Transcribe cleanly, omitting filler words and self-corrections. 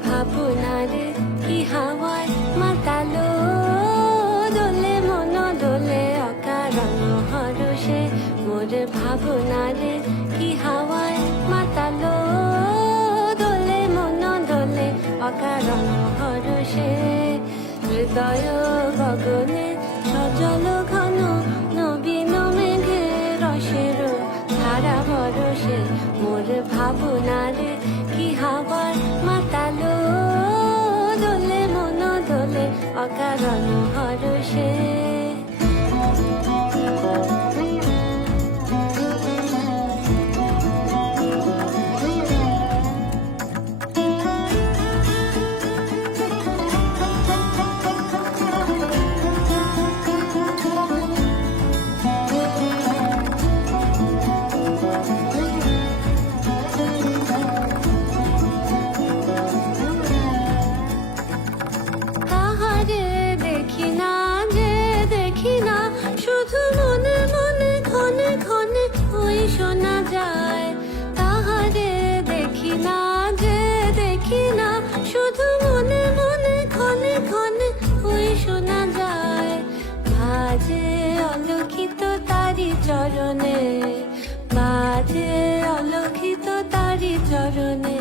ভাবনারে কি হাওয়ায় মাতালো দোলে মন দোলে অকারণ হরষে মোর ভাবনারে কি হাওয়ায় মাতালো দোলে মন দোলে অকারণ হরষে হৃদয় গগনে সজল ঘন নবীন মেঘে রসের ধারা ভরসে মোর ভাবনারে কি হাওয়ায় মাতালো দোলে মন দোলে অকারণ হরষে শুধু মনে মনে ক্ষণে ক্ষণে ওই শোনা যায় তাহারে দেখি না যে দেখি না শুধু মনে মনে ক্ষণে ক্ষণে ওই শোনা যায় বাজে অলক্ষিত তারি চরণে বাজে অলক্ষিত তারি চরণে।